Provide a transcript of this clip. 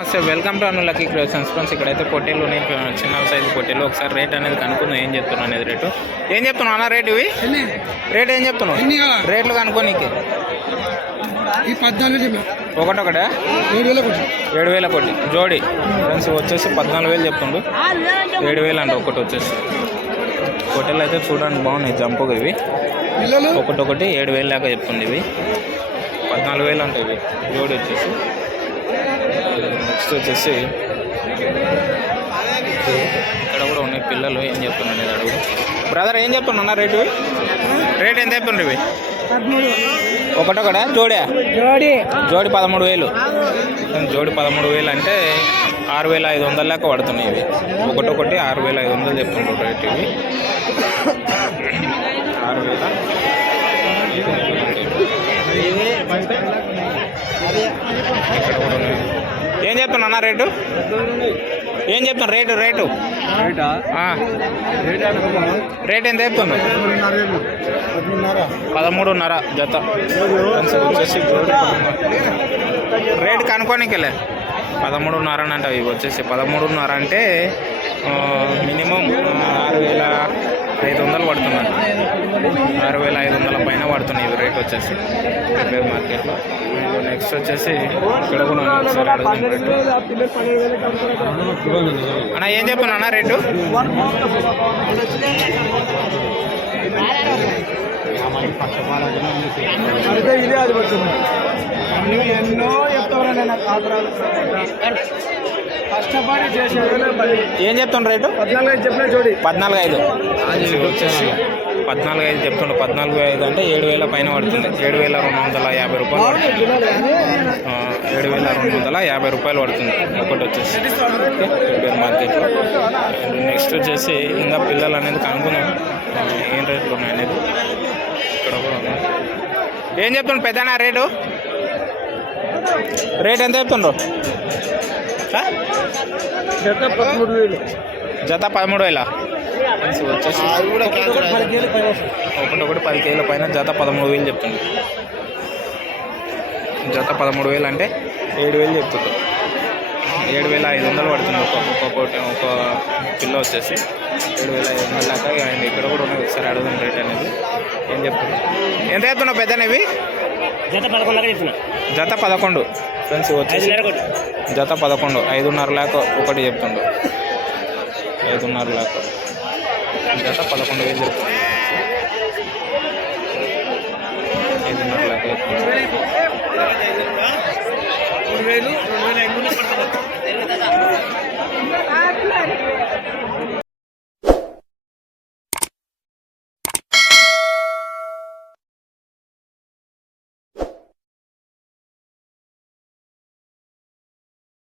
నమస్తే welcome to Anu lucky creations. Friends ఇక్కడైతే పొట్టేలు ఉన్నాయి. చిన్న సైజు పొట్టేలు. ఒకసారి రేట్ అనేది కనుక్కుందాం. ఏం చెప్తున్నావు అనేది రేటు? ఏం చెప్తున్నావు అన్న రేట్ ఇవి? రేట్ ఏం చెప్తున్నావు? రేట్లు కనుక్కోనీకి ఒకటొకటే? ఏడు వేల ఒకటి ఏడు వేల ఒకటి జోడి. ఫ్రెండ్స్ వచ్చేసి పద్నాలుగు వేలు చెప్తుండు. ఏడు వేలు అండి ఒకటి వచ్చేసి. పొట్టేలు అయితే చూడండి బాగున్నాయి. జంపుగా ఇవి. ఒకటొకటి ఏడు వేలు దాకా చెప్తుంది ఇవి. పద్నాలుగు వేలు అంటే ఇవి. జోడి వచ్చేసి. నెక్స్ట్ వచ్చేసి ఇక్కడ కూడా ఉన్నాయి పిల్లలు ఏం చెప్తున్నాను ఇది అడుగు. బ్రదర్ ఏం చెప్తున్నా రేటు? ఇవి? రేట్ ఎంత చెప్తుండ్రు ఇవి? ఒకటొకట జోడా జోడి. జోడి పదమూడు వేలు. జోడి పదమూడు వేలు అంటే ఆరు వేల ఐదు వందల లెక్క పడుతున్నాయి ఇవి. ఒకటొకటి ఆరు వేల ఐదు వందలు చెప్తుండ్రు రేట్ ఇవి. ఆరు వేల ఇక్కడ కూడా ఉన్నాయి. ఏం చెప్తున్నా రేటు? ఏం చెప్తున్నా రేటు రేటు. రేట్? ఎంత చెప్తున్నా పదమూడున్నర జత. వచ్చేసి. రేట్ కనుక్కోనికెళ్ళే. పదమూడున్నర అని అంటే ఇవి వచ్చేసి పదమూడున్నర అంటే మినిమం ఆరు వేల ఐదు వందలు పడుతుందంట ఆరు వేల ఐదు వందల పైన పడుతున్నాయి. ఇవి రేట్ వచ్చేసి. రిపేర్ నెక్స్ట్ వచ్చేసి ఇక్కడ కూడా. ఒకసారి అన్న ఏం చెప్తున్నా రేటు అంటే ఇదే అది పడుతుంది నువ్వు ఎన్నో చెప్తావురా నేను ఆదరాలు కష్టపడి చేసేది మరి ఏం చెప్తున్నా రేటు? పద్నాలుగు ఐదు చెప్పిన పద్నాలుగు ఐదు. వచ్చేసి పద్నాలుగు ఐదు చెప్తుండే. పద్నాలుగు ఐదు అంటే ఏడు వేల పైన పడుతుంది. ఏడు వేల రెండు వందల యాభై రూపాయలు పడుతుంది. ఏడు వేల రెండు వందల యాభై రూపాయలు పడుతుంది. ఒకటి వచ్చేసి. మార్కెట్లో నెక్స్ట్ వచ్చేసి ఇంకా పిల్లలు అనేది కనుక్కున్నాం ఏం రేట్లు ఉన్నాయి అనేది. ఇక్కడ కూడా ఉన్నాయి. ఏం చెప్తుండు పెద్దనా రేటు? రేట్ ఎంత చెప్తుండ్రు? జత పదమూడు వేలు. జత పదమూడు వేల? వచ్చేసి ఒకటి ఒకటి పది కేజీల పైన జత పదమూడు వేలు చెప్తుంది. జత పదమూడు వేలు అంటే ఏడు వేలు చెప్తుంది. ఏడు వేల ఐదు వందలు పడుతుంది ఒక ఒక్కొక్కటి ఒక పిల్ల వచ్చేసి. ఏడు వేల ఐదు వందల దాకా అండ్ ఇక్కడ కూడా ఉన్నది ఒకసారి అడుగుదాం రేట్ అనేది. ఏం చెప్తున్నా ఎంత చెప్తున్నావు పెద్దనివి జత పదకొండు చెప్తున్నా. జత పదకొండు. ఫ్రెండ్స్ వచ్చేసి జత పదకొండు. ఐదున్నర లేక ఒకటి చెప్తుండు. ఐదున్నర లేక. జత పదకొండు వేలు చెప్తుంది ఐదున్నర లేక చెప్తుంది మూడు వేలు